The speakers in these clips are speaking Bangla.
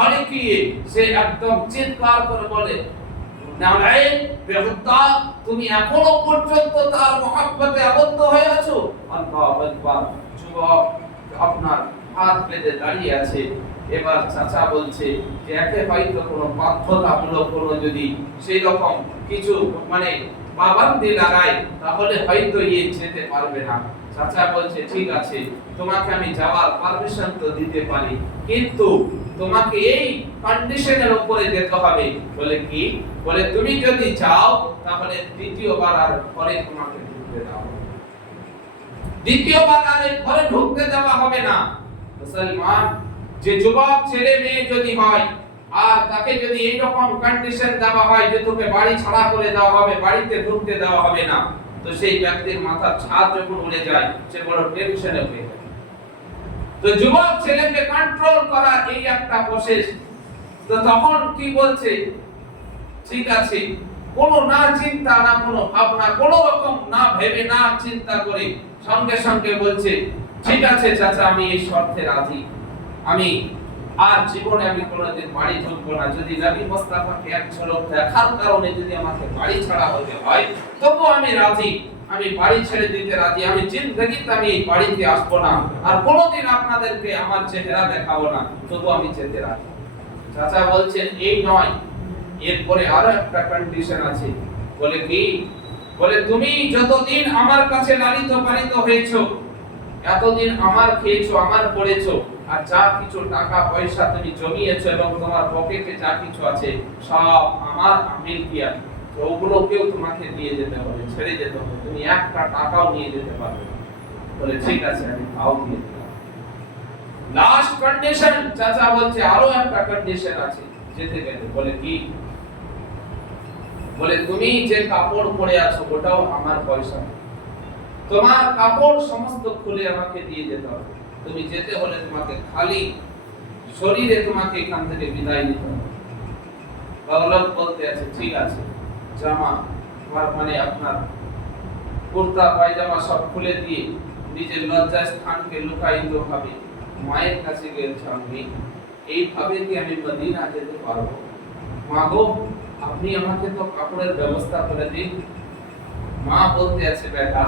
ভড়কিয়ে সে একদম চিৎকার করে বলে, নারায়ণ বেহুদা, তুমি এখনো পর্যন্ত তার মহব্বতে আবদ্ধ হয়ে আছো। আল্লাহু আকবার। যুবক আপনার হাত পেতে দাঁড়িয়ে আছে। এবার চাচা বলছে যে একে হয়তো কোনো বাধ্যতামূলক কোনো যদি সেই রকম কিছু পাবন্দি লাগায় তাহলে হয়তো যেতে পারবে না। চাচা বলছে ঠিক আছে, তোমাকে আমি যাওয়ার পারমিশন তো দিতে পারি, কিন্তু তোমাকে এই কন্ডিশনের উপরে যেতে হবে। বলে কি? বলে তুমি যদি যাও তাহলে দ্বিতীয়বার আর ঘরে তোমাকে ঢুকতে দাও, দ্বিতীয়বার আর ঘরে ঢুকতে দেওয়া হবে না। মুসলমান যে যুবক ছেলে মেয়ে যদি হয় আর তাকে যদি এই রকম কন্ডিশন দেওয়া হয় যে তোকে বাড়ি ছাড়া করে দেওয়া হবে, বাড়িতে ঢুকতে দেওয়া হবে না, তো সেই ব্যক্তির মাথার ছাদ যখন উড়ে যায় সে বড় টেনশনে হয়ে যায়। তো যুবক ছেলেকে কন্ট্রোল করা এই একটা প্রসেস। তো তখন কি বলছে? ঠিক আছে, কোনো না চিন্তা না কোনো ভাবনা, কোনো রকম না ভেবে না চিন্তা করে সঙ্গে সঙ্গে বলছে ঠিক আছে চাচা, আমি এই শর্তে রাজি। আমি আর জীবনে আমি কোনোদিন বাড়ি ঢুকবো না। যদি নবী মুস্তাফাকে এক ঝলক দেখার কারণে যদি আমাকে বাড়ি ছাড়া হতে হয় তবু আমি রাজি, আমি বাড়ি ছেড়ে দিতে রাজি। আমি জিন্দেগিতে আমি এই বাড়িতে আসবো না, আর কোনোদিন আপনাদেরকে আমার চেহারা দেখাবো না, তবু আমি যেতে রাজি। চাচা বলছেন এই নয়, এরপরে আরো একটা কন্ডিশন আছে। বলে কি? বলে তুমি যতদিন আমার কাছে লালিত পালিত হয়েছো, এতদিন আমার খেয়েছো, আমার পড়েছো, আর যা কিছু টাকা পয়সা তুমি জমিয়েছো এবং তোমার পকেটে যা কিছু আছে সব আমার মিলকিয়াত, তো ওগুলোকেও তোমাকে দিয়ে যেতে হবে, ছেড়ে যেতে হবে, তুমি একটা টাকাও নিয়ে যেতে পারবে না। বলে ঠিক আছে, আমি তাও দিয়ে দিলাম। লাস্ট কন্ডিশন চাচা বলছে আরো একটা কন্ডিশন আছে যেতে গেলে। বলে কি? বলে তুমি যে কাপড় পরে আছো ওটাও আমার পয়সা, তোমার কাপড় সমস্ত খুলে আমাকে দিয়ে যেতে হবে। তুমি যেতে হলে তোমাকে খালি শরীরে তোমাকে এখান থেকে বিদায় নিতে হবে। বাউলক বলতে আছে ঠিক আছে, জামা আপনার কুর্তা পায়জামা সব খুলে দিয়ে নিজের লজ্জা স্থানকে লুকায়িত ভাবে মায়ের কাছে গেছে। আমি এইভাবে কি আমি মদিনা যেতে পারবো? মা গো, আপনি আমাকে তো কাপড়ের ব্যবস্থা করে দিন। মা বলতে আছে বেটা,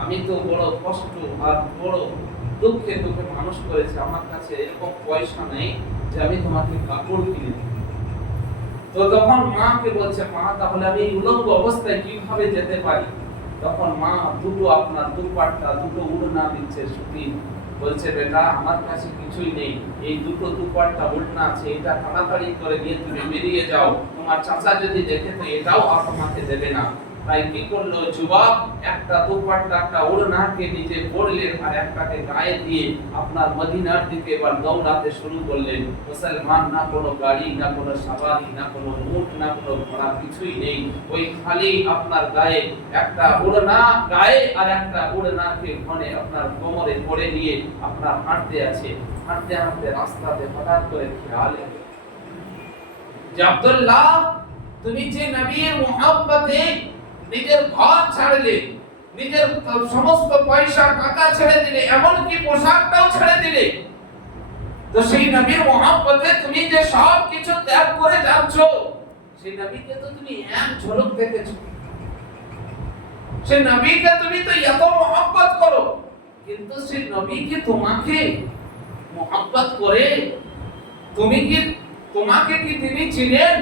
আমি তো বড় কষ্ট আর বড় দুঃখে তোকে মানুষ করেছি, আমার কাছে এরকম পয়সা নেই যে আমি তোমাকে কাপড় কিনে দেব। তো তখন মাকে বলছে মা, তাহলে আমি উলঙ্গ অবস্থায় কিভাবে যেতে পারি? তখন মা দুটো আপনার দুপাট্টা দুটো উড়না দিচ্ছে সুতি। বলছে বেটা, আমার কাছে কিছুই নেই, এই দুটো দুপাট্টা উড়না আছে, এটা তাড়াতাড়ি করে নিয়ে তুমি বেরিয়ে যাও, তোমার চাচা যদি দেখে তো এটাও তোমাকে দেবে না। তাই কি করলো যুবক, একটা দুপাট্টা একটা ওড়নাকে নিজে পরলেন আর একটাকে গায়ে দিয়ে আপনার মদিনার দিকে এবার দৌড়াতে শুরু করলেন। মুসলমান, না কোনো গাড়ি, না কোনো সওয়ারি, না কোনো উট, না কোনো ঘোড়া, কিছুই নেই। ওই খালি আপনার গায়ে একটা ওড়না, গায়ে আর একটা ওড়নাকে ঘনে আপনার কোমরে পরে নিয়ে আপনার হাঁটতে আছে। হাঁটতে হাঁটতে রাস্তাতে হঠাৎ করে খেয়াল এলো যে আব্দুল্লাহ, তুমি যে নবীর মুহাব্বতে নিজের ঘর ছাড়লে, নিজের সমস্ত পয়সা টাকা ছেড়ে দিলে, এমনকি পোশাকটাও ছেড়ে দিলে, তো সেই নবীর মুহাব্বতে তুমি যে সব কিছু ত্যাগ করে যাচ্ছ, সেই নবীকে তো তুমি এক ঝলক দেখেছো, সেই নবীকে তুমি তো এত মুহাব্বত করো, কিন্তু সেই নবীকে তোমাকে মুহাব্বত করে তোমাকে কি তিনি চিনেন?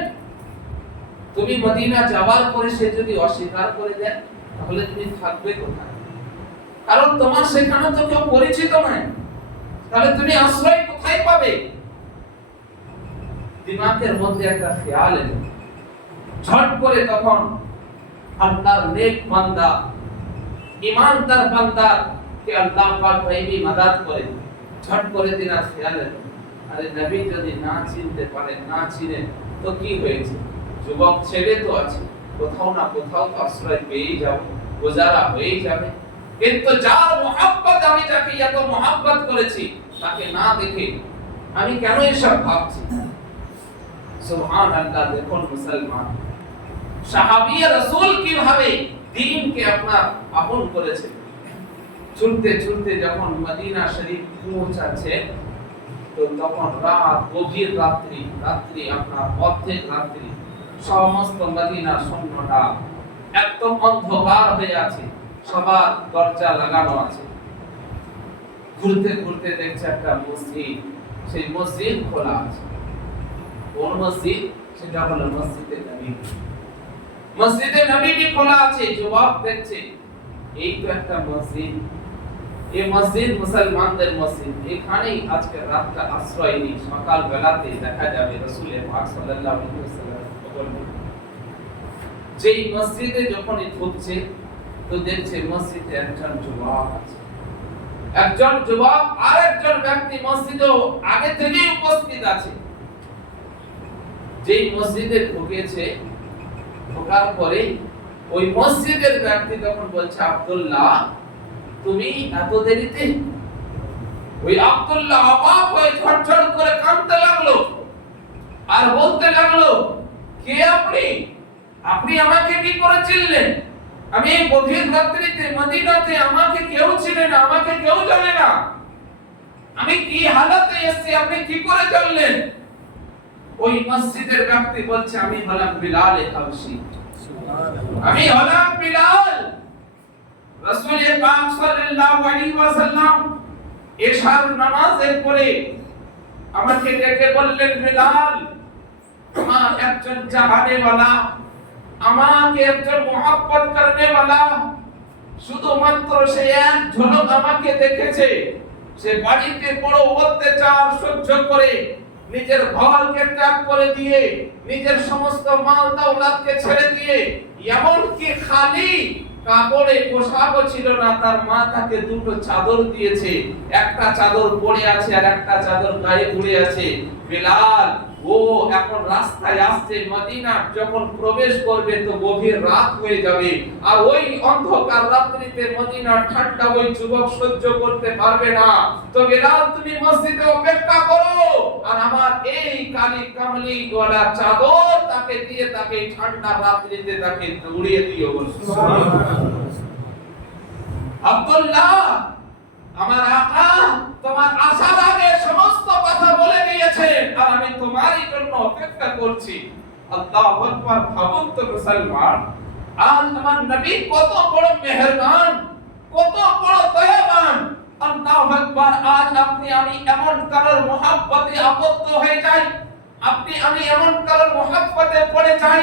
তুমি মদিনা যাওয়ার পরে সে যদি অস্বীকার করে দেয় তাহলে তুমি থাকবে কোথায়? কারণ তোমার সেখানে তো কেউ পরিচিত নয়, তাহলে তুমি আশ্রয় কোথায় পাবে? দিমাগের মধ্যে একটা খেয়াল এলো। ঝট করে তখন আল্লাহর নেক বান্দা, ঈমানদার বান্দা কে আল্লাহ পাক গায়বী মাদদ করে, ঝট করে দিনার খেয়াল এলো, আরে নবী যদি না চিনতে পারে, না চিনে তো কি হয়েছে? যুবক ছেলে তো আছে, কোথাও না কোথাও তো আশ্রয় পেয়েই যাবে, গুজারা হয়েই যাবে। কিন্তু যার মুহাব্বত, আমি যাকে এত মুহাব্বত করেছি, তাকে না দেখে আমি কেন এসব ভাবছি? সুবহানাল্লাহ। দেখুন মুসলমান, সাহাবীয়ে রাসূল কিভাবে দ্বীনকে আপনার আপন করেছে। চলতে চলতে যখন মদিনা শরীফ পৌঁছাচ্ছে, তো তখন রাত, গভীর রাত্রি, আপনার অর্ধেক রাত্রি, সমস্ত মদিনা শূন্যটা একদম অন্ধকার হয়ে আছে, সবার দরজা লাগানো আছে। ঘুরতে ঘুরতে দেখছে একটা মসজিদ, সেই মসজিদ খোলা আছে। কোন মসজিদ? সেটা হলো মসজিদে নবী। মসজিদে নবী খোলা আছে। যুবক দেখছে এই তো একটা মসজিদ, এই মসজিদ মুসলমানদের মসজিদ, এখানেই আজকে রাতটা আশ্রয় নিই, সকাল বেলাতে দেখা যাবে রাসূল পাক সাল্লাল্লাহু আলাইহি ওয়াসাল্লাম বললেন। যেই মসজিদে যখনই ঢুকছে তো দেখছে মসজিদে একজন যুবক আছে, একজন যুবক আর একজন ব্যক্তি মসজিদে আগে থেকেই উপস্থিত আছে। যেই মসজিদে ঢুকেছে, ঢোকার পরে ওই মসজিদের ব্যক্তি তখন বলছে, আব্দুল্লাহ তুমি এত দেরিতে? ওই আব্দুল্লাহ অবাক হয়ে ঝরঝর করে কাঁদতে লাগলো আর বলতে লাগলো, কে আপনি? আপনি আমাকে কি করে চিনলেন? আমি এই গভীর রাত্রিতে মদিনাতে, আমাকে কেউ চিনে না, আমাকে কেউ জানে না, আমি কি হালাতে এসেছি, আপনি কি করে জানলেন? ওই মসজিদের ব্যক্তি বলছে, আমি হলাম বিলাল হাবশী, আমি হলাম বিলাল। রাসূল পাক সাল্লাল্লাহু আলাইহি ওয়াসাল্লাম এশার নামাজের পরে আমাকে ডেকে বললেন, বিলাল আমার একজন চাহনে वाला, আমাকে একজন mohabbat করনে वाला, শুধুমাত্র সে এক ঝলক আমাকে দেখেছে, সে বাড়িতে বড় অত্যাচার সহ্য করে নিজের ঘরকে ত্যাগ করে দিয়ে, নিজের সমস্ত মাল দৌলতকে ছেড়ে দিয়ে, এমনকি খালি কাপড়ে পোশাকও ছিল না, তার মা তাকে দুটো চাদর দিয়েছে, একটা চাদর পরে আছে আর একটা চাদর গায়ে উড়ে আছে। বিলাল ও এখন রাস্তায় আসছে, মদিনা যখন প্রবেশ করবে তো গভীর রাত হয়ে যাবে, আর ওই অন্ধকার রাত্রিতে মদিনার ঠান্ডা ওই যুবক সহ্য করতে পারবে না। তো বিলাল তুমি মসজিদে অপেক্ষা করো, আর আমার এই কালি কামলি গলা চাদর তাকে দিয়ে তাকে ঠান্ডা রাত্রিতে তাকে উড়িয়ে দিও। আব্দুল্লাহ আমার আকা তোমার আসার আগে সমস্ত কথা বলে দিয়েছেন, আর আমি তোমারই জন্য অপেক্ষা করছি। আল্লাহু আকবার। ভাবুন তো মুসলমান, আজ আমার নবী কত বড় মেহেরবান, কত বড় দয়াবান। আল্লাহু আকবার। আজ আপনি আমি এমন কারোর মহব্বতে আবদ্ধ হয়ে যাই, আপনি আমি এমন কারোর মহব্বতে পড়ে যাই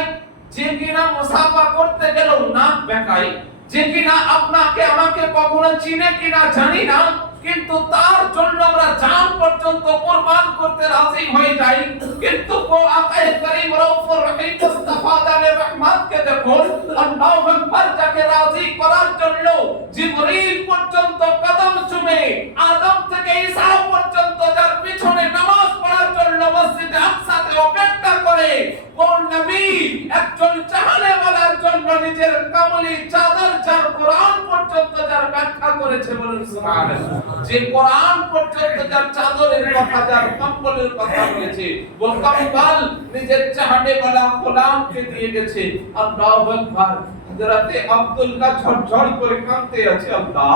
যে কিনা মুসাফা করতে গেলেও নাক বেঁকাই, যে কিনা আপনাকে আমাকে কখনো চিনে কিনা জানি না, কিন্তু তার জন্য আমরা জান পর্যন্ত কুরবান করতে রাজি হয়ে যাই। কিন্তু আকায়ে করিম রউফুর রহিম মুস্তাফা দালে রহমত কে দেখুন, আল্লাহু আকবার, যাকে রাজি করার জন্য জিবরিল পর্যন্ত কদম চুমে, আদম থেকে ঈসা পর্যন্ত যার পিছনে নামাজ পড়ার জন্য মসজিদে আকসাতে অপেক্ষা করে, কোন নবী একজন চাহনেওয়ালার জন্য নিজের কামলি চাদর, যার কোরআন পর্যন্ত যার ব্যাখ্যা করেছে, বলুন সুবহানাল্লাহ। যে কোরআন পর্যন্ত যার চাদরের কথা, যার কম্বলের কথা বলেছে, ও কম্বল নিজের চাহনেওয়ালা গোলামকে দিয়ে গেছে। আল্লাহু আকবার। হযরতে আব্দুল্লাহ ঝরঝর করে কাঁদতে আছে, আল্লাহ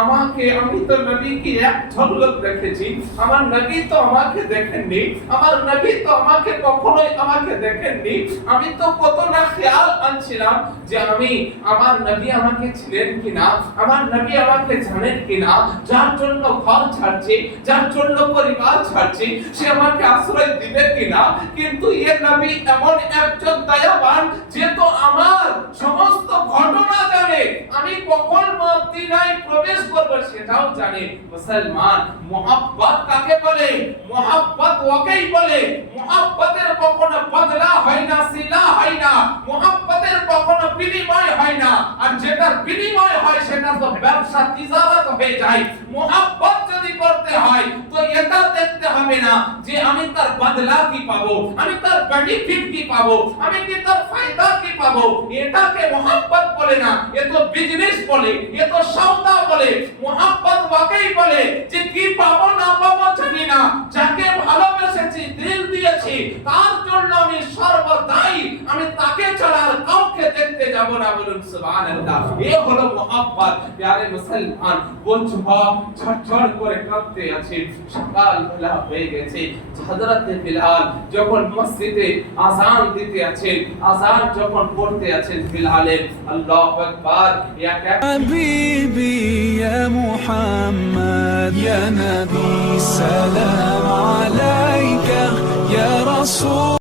আমাকে, আমি তো নবীকে এক ঝলক দেখেছি, আমার নবী তো আমাকে দেখেননি, আমার নবী তো আমাকে কখনোই আমাকে দেখেননি, আমি তো কত না খেয়াল আনছিলাম যে আমি, আমার নবী আমাকে ছিলেন কিনা, আমার নবী আমাকে জানেন কিনা, যার জন্য ঘর ছাড়ছি, যার জন্য পরিবার ছাড়ছি, সে আমাকে আশ্রয় দিবে কিনা। কিন্তু এ নবী এমন একজন দয়াবান যে তো আমার সমস্ত ঘটনা জানে, আমি কখন মদিনায় প্রবেশ করব সেটাও জানে। মুসলমান, মোহাব্বত কাকে বলে? মোহাব্বত ওকেই বলে, মোহাব্বতের কখনো বদলা হয় না, সিলা হয় না, মোহাব্বতের কখনো বিনিময় হয় না, আর যেটার বিনিময় হয় সেটা তো ব্যবসা তিজারত হয়ে যায়। মোহাব্বত যদি করতে হয় তো এটা দেখতে হবে না যে আমি তার বদলা কি পাবো, আমি তার বেনিফিট কি পাবো, আমি কি তার ফায়দা কি পাবো, এটাকে মোহাব্বত বলে না, এ তো বিজনেস বলে, এ তো সওদা বলে। মোহাব্বত ওকেই বলে যে কি পাবো না পাবো জানি না, যাকে ভালোবেসেছি, দিল দিয়েছি, তার জন্য আমি সর্বদাই আমি তাকে ছাড়া আর কাউকে দেখতে যাব না। বলুন সুবহানাল্লাহ। এই হলো মুহাব্বত। প্যারে মুসলমান, ও যুবক ঝরঝর করে কাঁদতে আছে। সকালবেলা হয়ে গেছে। হযরত বিলাল যখন মসজিদে আযান দিতে আছেন, আযান যখন পড়তে আছেন বিলালের, আল্লাহু আকবার, حبيبي يا محمد يا نبي سلام عليك يا رسول